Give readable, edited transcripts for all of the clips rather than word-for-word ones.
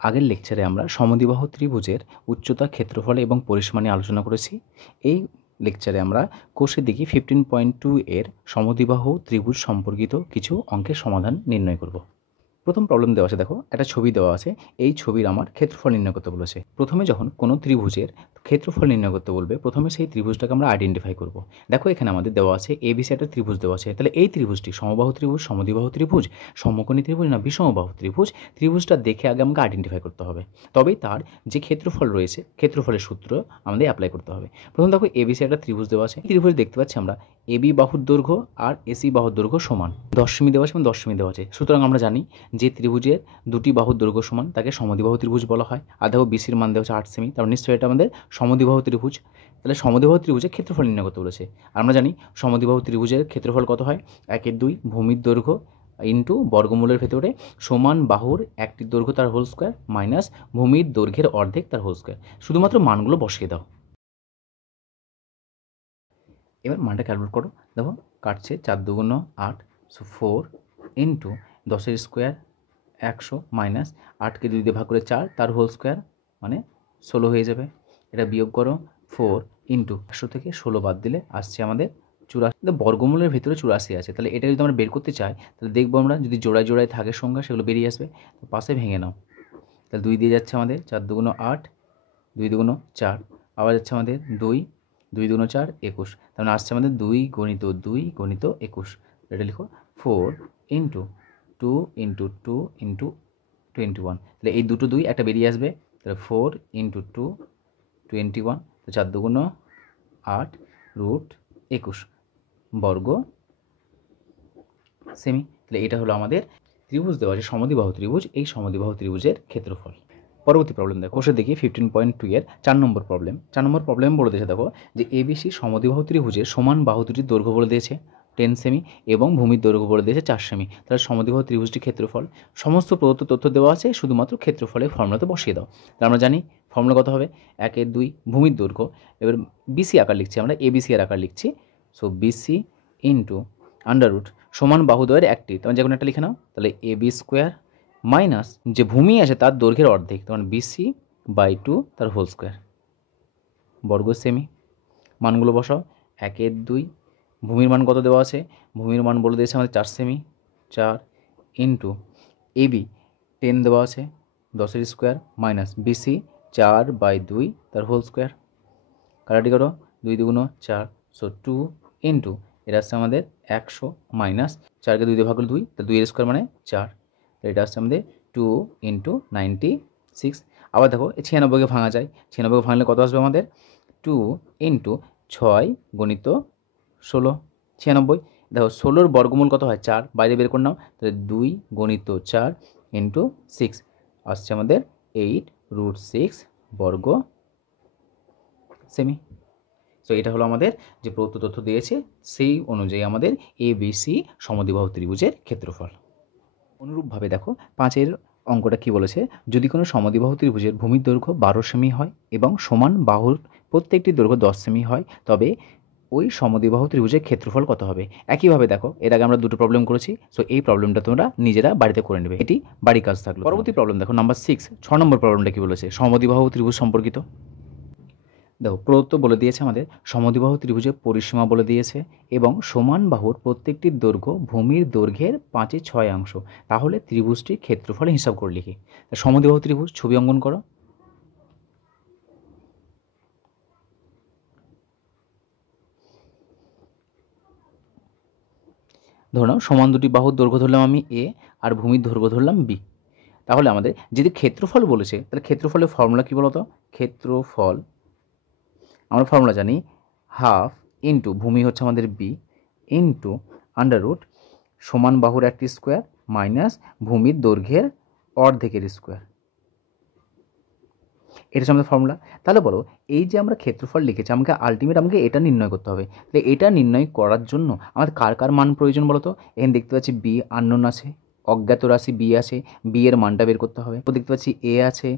আগের লেকচারে আমরা সমদ্বিবাহু ত্রিভুজের উচ্চতা, ক্ষেত্রফল এবং পরিসীমা নিয়ে আলোচনা করেছি। এই লেকচারে আমরা কোষে দেখি 15.2 এর সমদ্বিবাহু ত্রিভুজ সম্পর্কিত কিছু অঙ্কের সমাধান নির্ণয় করব। প্রথম প্রবলেম দেওয়া আছে, দেখো একটা ছবি দেওয়া আছে, এই ছবির আমার ক্ষেত্রফল নির্ণয় করতে বলেছে। প্রথমে যখন কোনো ত্রিভুজের ক্ষেত্রফল নির্ণয় করতে বলবে, প্রথমে সেই ত্রিভুজটাকে আমরা আইডেন্টিফাই করব। দেখো এখানে আমাদের দেওয়া আছে এবিসি একটা ত্রিভুজ দেওয়া আছে, তাহলে এই ত্রিভুজটি সমবাহু ত্রিভুজ, সমদ্বিবাহু ত্রিভুজ, সমকোণী ত্রিভুজ না বিষমবাহু ত্রিভুজ, ত্রিভুজটা দেখে আগে আমাকে আইডেন্টিফাই করতে হবে, তবেই তার যে ক্ষেত্রফল রয়েছে ক্ষেত্রফলের সূত্র আমাদের অ্যাপ্লাই করতে হবে। প্রথম দেখো এবিসি একটা ত্রিভুজ দেওয়া আছে, ত্রিভুজ দেখতে পাচ্ছি আমরা এবি বাহুর দৈর্ঘ্য আর এসি বাহুর দৈর্ঘ্য সমান, 10 সেমি দেওয়া আছে এবং 10 সেমি দেওয়া আছে। সুতরাং আমরা জানি যে ত্রিভুজের দুটি বাহুর দৈর্ঘ্য সমান তাকে সমদ্বিবাহু ত্রিভুজ বলা হয়। আর দেখো বিসির মান দেওয়া হচ্ছে 8 সেমি, তারপর নিশ্চয়ই এটা আমাদের সমদ্বিবাহু ত্রিভুজ। তাহলে সমদ্বিবাহু ত্রিভুজের ক্ষেত্রফল নির্ণয় করতে বলেছে। আর আমরা জানি সমদ্বিবাহু ত্রিভুজের ক্ষেত্রফল কত হয়, 1/2 ভূমির দৈর্ঘ্য ইন্টু বর্গমূলের ভেতরে সমান বাহুর একটি দৈর্ঘ্য তার হোল স্কোয়ার মাইনাস ভূমির দৈর্ঘ্যের অর্ধেক তার হোল স্কোয়ার। শুধুমাত্র মানগুলো বসিয়ে দাও। এবার মানটা ক্যালকুলেট করো। দেখো কাটছে 4 2 8, সো 4 ইন্টু 10 স্কোয়ার 100 মাইনাস 8কে 2 দিয়ে ভাগ করে 4 তার হোল স্কোয়ার মানে 16 হয়ে যাবে। এটা বিয়োগ করো 4 ইন্টু 100 থেকে 16 বাদ দিলে আসছে আমাদের 84। বর্গমূলের ভিতরে 84 আছে, তাহলে এটা যদি আমরা বের করতে চাই তাহলে দেখবো আমরা যদি জোড়ায় জোড়ায় থাকে সংখ্যা সেগুলো বেরিয়ে আসবে। তো পাশে ভেঙে নাও, তাহলে 2 দিয়ে যাচ্ছে আমাদের 4 2 8, 2 2 4, আবার যাচ্ছে আমাদের 2 2 2 4 21, তার মানে আসছে আমাদের 2 গণিত 2 গণিত 21। এটা লিখো 4 ইন্টু 2 ইন্টু 2 ইন্টু 21, তাহলে এই দুটো 2 একটা বেরিয়ে আসবে, তাহলে 4 ইন্টু 2 21, তো 4 2 8 রুট 21 বর্গ সেমি। তাহলে এটা হলো আমাদের ত্রিভুজ দেওয়া আছে সমদ্বিবাহু ত্রিভুজ, এই সমদ্বিবাহু ত্রিভুজের ক্ষেত্রফল। পরবর্তী প্রবলেম দেখো, কোষে দেখি 15.2 এর 4 নম্বর প্রবলেম। 4 নম্বর প্রবলেম বলে দিয়েছে দেখো যে এবিসি সমদ্বিবাহু ত্রিভুজের সমান বাহু দুটির দৈর্ঘ্য বলে দিয়েছে 10 সেমি এবং ভূমির দৈর্ঘ্য বলে দিয়েছে 4 সেমি। তাহলে সমদ্বিবাহু ত্রিভুজটির ক্ষেত্রফল, সমস্ত প্রদত্ত তথ্য দেওয়া আছে, শুধুমাত্র ক্ষেত্রফলের ফর্মুলাতে বসিয়ে দাও। তাহলে আমরা জানি ফর্মুলা কত হবে, 1/2 ভূমির দৈর্ঘ্য, এবার বিসি আকার লিখছি আমরা, এবিসি এর আকার লিখছি, so BC into under root সমান বাহুদ্বয়ের একটি, তখন যে কোনো একটা লিখে নাও, তাহলে এবি স্কোয়ার মাইনাস যে ভূমি আছে তার দৈর্ঘ্যের অর্ধেক, তখন বিসি বাই 2 তার হোল স্কোয়ার বর্গ সেমি। মানগুলো বসাও, 1/2 ভূমির মান কত দেওয়া আছে, ভূমির মান বলে দিয়েছে আমাদের 4 সেমি, 4 ইন্টু এবি 10 দেওয়া আছে 10 স্কোয়ার মাইনাস বিসি 4/2 তার হোল স্কোয়ার, কাটাটি করো 2 2 4, সো 2 ইন্টু এটা আসছে আমাদের 100 মাইনাস 4কে 2 দিয়ে ভাগ করলে 2, তা 2 এর স্কোয়ার মানে 4, এটা আসছে আমাদের 2 ইন্টু 96। আবার দেখো এই 96কে ভাঙা যায়, 96কে ভাঙলে কত আসবে আমাদের 2 ইন্টু 6 গণিত 16, 96। দেখো 16-র বর্গমূল কত হয় 4, বাইরে বের করে নাও, তাহলে 2 গণিত 4 ইন্টু 6 আসছে আমাদের 8√6 বর্গ সেমি। সো এটা হলো আমাদের যে প্রদত্ত তথ্য দিয়েছে সেই অনুযায়ী আমাদের এবিসি সমদ্বিবাহু ত্রিভুজের ক্ষেত্রফল। অনুরূপভাবে দেখো 5-এর অঙ্কটা কি বলেছে, যদি কোনো সমদ্বিবাহু ত্রিভুজের ভূমির দৈর্ঘ্য 12 সেমি হয় এবং সমান বাহুর প্রত্যেকটি দৈর্ঘ্য 10 সেমি হয়, তবে ওই সমদ্বিবাহু ত্রিভুজের ক্ষেত্রফল কত হবে। একইভাবে দেখো এর আগে আমরা দুটো প্রবলেম করেছি, সো এই প্রবলেমটা তোমরা নিজেরা বাড়িতে করে নেবে, এটি বাড়ির কাজ থাকলো। পরবর্তী প্রবলেম দেখো নাম্বার 6 নম্বর প্রবলেমটা কি বলেছে, সমদ্বিবাহু ত্রিভুজ সম্পর্কিত। দেখো প্রদত্ত বলে দিয়েছে আমাদের সমদ্বিবাহু ত্রিভুজের পরিসীমা বলে দিয়েছে এবং সমান বাহুর প্রত্যেকটির দৈর্ঘ্য ভূমির দৈর্ঘ্যের 5/6 তাহলে ত্রিভুজটির ক্ষেত্রফল হিসাব করে লিখি। সমদ্বিবাহু ত্রিভুজ ছবি অঙ্কন করো। ধরো নাও সমান দুটি বাহুর দৈর্ঘ্য ধরলাম আমি এ আর ভূমির দৈর্ঘ্য ধরলাম বি। তাহলে আমাদের যদি ক্ষেত্রফল বলেছে তাহলে ক্ষেত্রফলের ফর্মুলা কী বলতো, ক্ষেত্রফল আমরা ফর্মুলা জানি হাফ ইন্টু ভূমি হচ্ছে আমাদের বি ইন্টু আন্ডার রুট সমান বাহুর একটি স্কোয়ার মাইনাস ভূমির দৈর্ঘ্যের অর্ধেকের স্কোয়ার, এটা হচ্ছে আমাদের ফর্মুলা। তাহলে বলো এই যে আমরা ক্ষেত্রফল লিখেছি আমাকে আমাকে এটা নির্ণয় করতে হবে, তাহলে এটা নির্ণয় করার জন্য আমাদের কার কার মান প্রয়োজন বলো তো। এখানে দেখতে পাচ্ছি বি আননোন আছে, অজ্ঞাত রাশি বি আছে, বি এর মানটা বের করতে হবে। দেখতে পাচ্ছি এ আছে,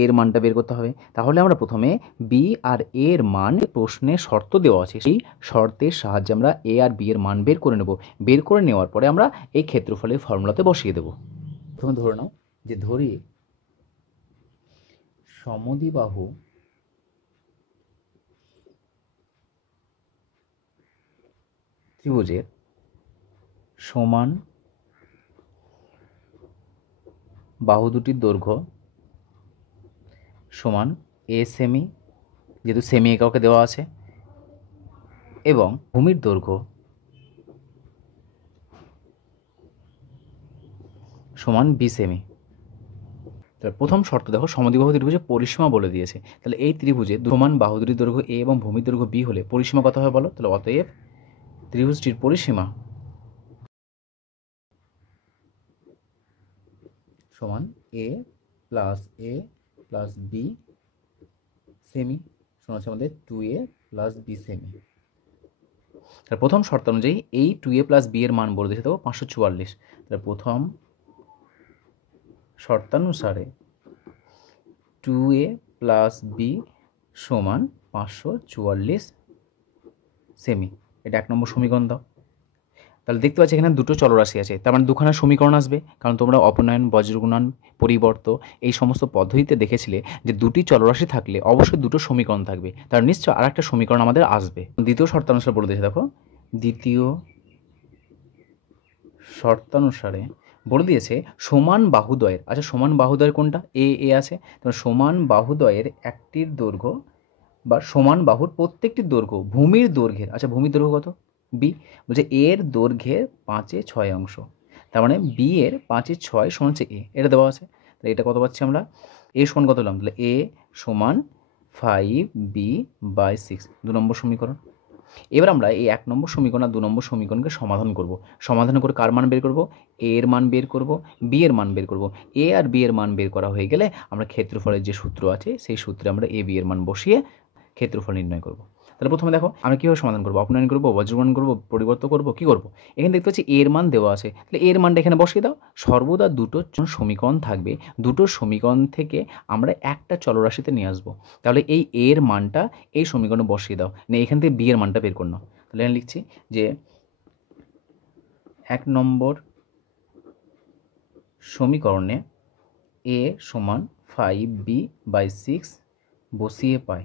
এর মানটা বের করতে হবে। তাহলে আমরা প্রথমে বি আর এর মান প্রশ্নে শর্ত দেওয়া আছে, সেই শর্তের সাহায্যে আমরা এ আর বি এর মান বের করে নেব। বের করে নেওয়ার পরে আমরা এই ক্ষেত্রফলের ফর্মুলাতে বসিয়ে দেবো। প্রথমে ধরে নাও যে ধরি সমদ্বিবাহু ত্রিভুজের সমান বাহু দুটির দৈর্ঘ্য সমান এ সেমি, যেহেতু সেমি এককে দেওয়া আছে, এবং ভূমির দৈর্ঘ্য সমান বি সেমি। তাহলে প্রথম শর্ত দেখো, সমদ্বিবাহু ত্রিভুজে পরিসীমা বলে দিয়েছে। তাহলে এই ত্রিভুজে সমান বাহু দুটির দৈর্ঘ্য এ এবং ভূমির দৈর্ঘ্য বি হলে পরিসীমা কত হবে বলো? তাহলে অতএব ত্রিভুজটির পরিসীমা সমান এ প্লাস বি সেমি সমান হচ্ছে আমাদের 2a প্লাস বি সেমি। তার প্রথম শর্ত অনুযায়ী এই 2a প্লাস বি এর মান বলে দিয়েছে দেখো 544। তাহলে প্রথম শর্তানুসারে 2a প্লাস বি সমান 544 সেমি। এটা 1 নম্বর সমীকরণ দাও। তাহলে দেখতে পাচ্ছি এখানে দুটো চলরাশি আছে, তার মানে দুখানা সমীকরণ আসবে, কারণ তোমরা অপনয়ন, বজ্রগুণন, পরিবর্ত এই সমস্ত পদ্ধতিতে দেখেছিলে যে দুটি চলরাশি থাকলে অবশ্যই দুটো সমীকরণ থাকবে, তার নিশ্চয় আর একটা সমীকরণ আমাদের আসবে। দ্বিতীয় শর্তানুসারে বলে দিয়েছে দেখো, দ্বিতীয় শর্তানুসারে বলে দিয়েছে সমান বাহুদ্বয়ের, আচ্ছা সমান বাহুদ্বয়ের কোনটা? এ আছে, তাহলে সমান বাহুদ্বয়ের একটির দৈর্ঘ্য বা সমান বাহুর প্রত্যেকটির দৈর্ঘ্য ভূমির দৈর্ঘ্যের, আচ্ছা ভূমির দৈর্ঘ্য কত? বি, বলছে এর দৈর্ঘ্যের 5/6 অংশ, তার মানে বি এর 5/6 সমান হচ্ছে এ, এটা দেওয়া আছে। তাহলে এটা কত পাচ্ছি আমরা? এ সমান কত পেলাম? তাহলে এ সমান 5b/6, 2 নম্বর সমীকরণ। এবার আমরা এই 1 নম্বর সমীকরণ আর 2 নম্বর সমীকরণকে সমাধান করব। সমাধান করে কার মান বের করব? এ এর মান বের করব, বি এর মান বের করব। এ আর বি এর মান বের করা হয়ে গেলে আমরা ক্ষেত্রফলের যে সূত্র আছে সেই সূত্রে আমরা এ বি এর মান বসিয়ে ক্ষেত্রফল নির্ণয় করব। তাহলে প্রথমে দেখো আমরা কীভাবে সমাধান করবো? অপনয়ন করবো, বজ্রগুণন করবো, পরিবর্তন করবো, কী করবো? এখানে দেখতে পাচ্ছি এর মান দেওয়া আছে, তাহলে এর মানটা এখানে বসিয়ে দাও। সর্বদা দুটো সমীকরণ থাকবে, দুটো সমীকরণ থেকে আমরা একটা চলরাশিতে নিয়ে আসবো। তাহলে এই এর মানটা এই সমীকরণে বসিয়ে দাও, না এখান থেকে বি এর মানটা বের করে নাও। তাহলে এখানে লিখছি যে 1 নম্বর সমীকরণে এ সমান 5b/6 বসিয়ে পাই,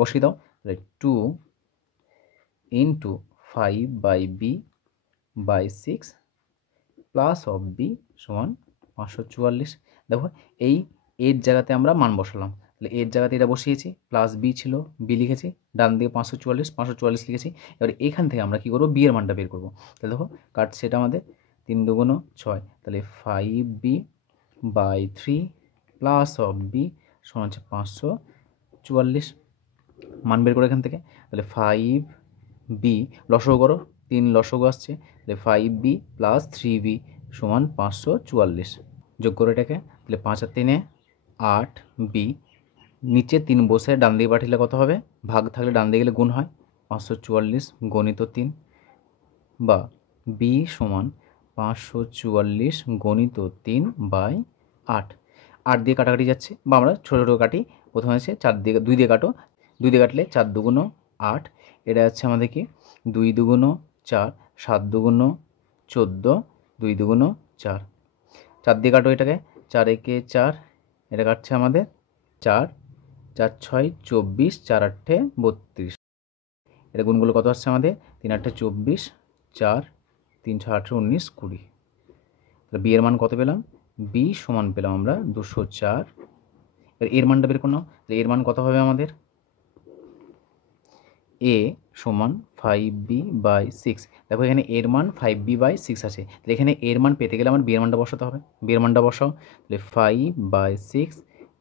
বসিয়ে দাও। তাহলে 2 × 5/b/6 প্লাস অফ বি সমান 544। দেখো এই এর জায়গাতে আমরা মান বসালাম, তাহলে এর জায়গাতে এটা বসিয়েছি, প্লাস বি ছিল, বি লিখেছি, ডান দিকে 544 লিখেছি। এবার এখান থেকে আমরা কী করবো? বি এর মানটা বের করবো। তাহলে দেখো কাটছে এটা আমাদের 3 × 2 = 6, তাহলে 5b/3 প্লাস অফ বি সমান হচ্ছে 544। মান বের করে এখান থেকে, তাহলে 5b লসগু করো, 3 লসগু আসছে, তাহলে 5b প্লাস 3b সমান 544। যোগ করো এটাকে, তাহলে 5 আর 3 8b, নিচে 3 বসে ডান দিকে পাঠালে কত হবে? ভাগ থাকলে ডান দিকে গেলে গুণ হয়, 544 গণিত 3 বা বি সমান 544 গণিত 3/8। 8 দিয়ে কাটাকাটি যাচ্ছে, বা আমরা ছোটো ছোটো কাটি। প্রথমে আছে 4 দিয়ে 2 দিয়ে কাটো, 2 দিয়ে কাটলে 4 × 2 = 8, এটা হচ্ছে আমাদের কি 2 × 2 = 4, 7 × 2 = 14, 2 × 2 = 4। 4 দিয়ে কাটো এটাকে, 4 × 1 = 4, এটা কাটছে আমাদের 4, 4 × 6 = 24, 4 × 8 = 32। এটা গুণগুলো কত আসছে আমাদের? 3 × 8 = 24, 4, 3 × 6 = 18, 19, 20। তাহলে বি এর মান কত পেলাম? বি সমান পেলাম আমরা 204। এর মানটা বের করে নাও, তাহলে এর মান কত হবে আমাদের? এ সমান 5b/6। দেখো এখানে এর মান 5b/6 আছে, তাহলে এখানে এর মান পেতে গেলে আমার বি এর মানটা বসাতে হবে। বি এর মানটা বসাও, তাহলে 5/6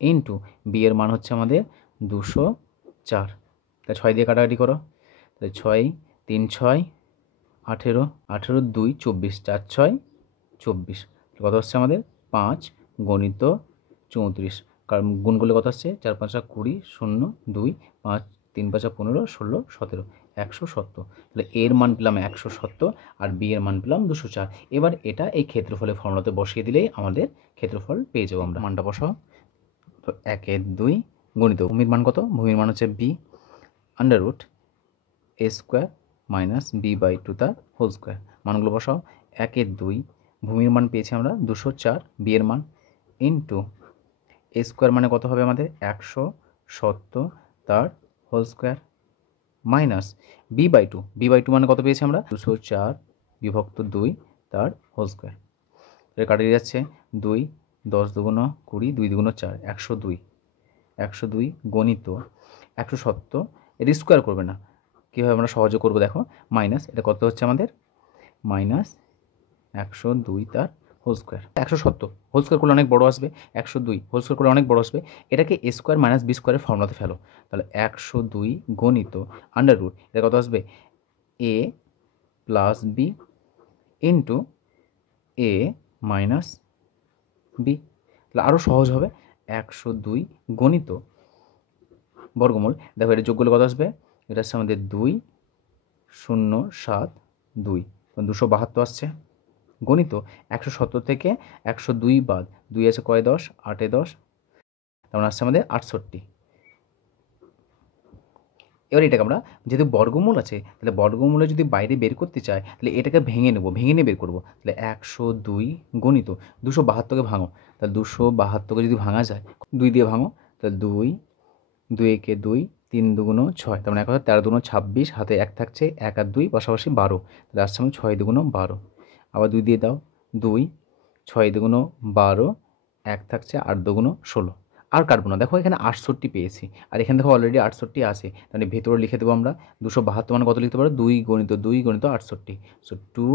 ইন্টু বি এর মান হচ্ছে আমাদের 204। তাহলে 6 দিয়ে কাটাকাটি করো, তাহলে 6, 3, 6, 18, 18, 2, 24, 4, 6, 24। কত হচ্ছে আমাদের? 5 গণিত 34। কারণ গুণগুলো কত আসছে? 4 × 5 = 20, 0, 2, 5, 3 × 5 = 15, 16, 17, 170। তাহলে এর মান পেলাম 170 আর বি এর মান পেলাম 204। এবার এটা এই ক্ষেত্রফলের ফর্মুলাতে বসিয়ে দিলেই আমাদের ক্ষেত্রফল পেয়ে যাবো আমরা। মানটা বসাও, তো 1/2 গণিত ভূমির মান কত? ভূমির মান হচ্ছে বি √a² - b/2² মানগুলো বসাও। 1/2 ভূমির মান পেয়েছি আমরা 204, বি এর মান ইন্টু এ স্কোয়ার মানে কত হবে আমাদের 170 তার whole square minus B by two মানে কত পেয়েছি আমরা 204 বিভক্ত 2 তার হোল স্কোয়ার। এটা কাটিয়ে যাচ্ছে 2 10 দুগুণ 20 2 দুগুণ 4 102 গণিত 170 এর স্কোয়ার করবে না, কীভাবে আমরা সহজে করবো দেখো, মাইনাস এটা কত হচ্ছে আমাদের মাইনাস 102 তার হোল স্কোয়ার। 170 হোল স্কোয়ার করলে অনেক বড় আসবে, 102 হোল স্কোয়ার করলে অনেক বড় আসবে, এটাকে এ স্কোয়ার মাইনাস বি স্কোয়ারের ফর্মুলাতে ফেলো, তাহলে 102 গণিত আন্ডার রুট এটা কত আসবে এ প্লাস বি ইন্টু এ মাইনাস বি, তাহলে আরও সহজ হবে 102 গণিত বর্গমূল, দেখো এটা যোগ করলে কত আসবে, এটা আসছে আমাদের 2072 272 আসছে গণিত 170 থেকে 102 বাদ 2 আছে কয় 10 8 10, তেমন আসছে আমাদের 68। এবার এটাকে আমরা যেহেতু বর্গমূল আছে তাহলে বর্গমূলে যদি বাইরে বের করতে চাই তাহলে এটাকে ভেঙে নেব, ভেঙে নিয়ে বের করবো, তাহলে 102 গণিত 272কে ভাঙো, তাহলে 272কে যদি ভাঙা যায় 2 দিয়ে ভাঙো, তাহলে 2 2 একে 2 3 দুগুণ 6, তার মানে 1 13 দুগুণ 26, হাতে 1 থাকছে 1 আর 2 পাশাপাশি 12, তাহলে আসছে আমাদের 6 দুগুণ 12, আবার 2 দিয়ে দাও 2 6 দুগুণ 12, 1 থাকছে 8 দুগুণ 16, আর কাটবো না, দেখো এখানে 68 পেয়েছি আর এখানে দেখো অলরেডি 68 আছে, তাহলে ভেতরে লিখে দেবো আমরা 272 মানে কত লিখতে পারো 2 গণিত 68, সো 2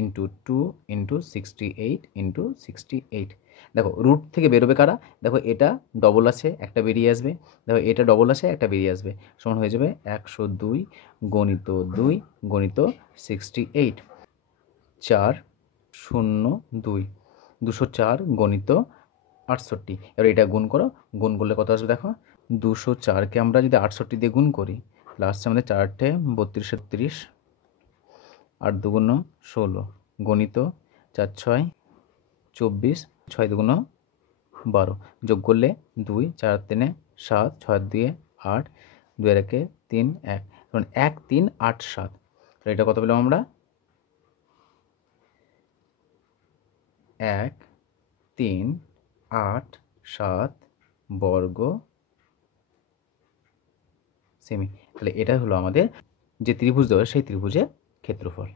ইন্টু 2 ইন্টু 68 ইন্টু 68। দেখো রুট থেকে বেরোবে কারা, দেখো এটা ডবল আছে একটা বেরিয়ে আসবে, দেখো এটা ডবল আছে একটা বেরিয়ে আসবে, সমান হয়ে যাবে 102 গণিত 2 গণিত 68 402 204 গণিত 68। এবার এটা গুণ করো, গুণ করলে কত আসবে দেখো 204কে আমরা যদি 68 দিয়ে গুণ করি তাহলে আসছে আমাদের 4 32 30, 8 দুগুণ 16 গণিত 4 6 24, 6 দুগুণ 12, যোগ করলে 2 4 3 7 6 2 8 2 1 3 1, তখন 1 3 8 7, তাহলে এটা কত পেলাম আমরা 1 3 8 7 বর্গ সেমি, তাহলে এটা হলো আমাদের যে ত্রিভুজ দেওয়া সেই ত্রিভুজের ক্ষেত্রফল।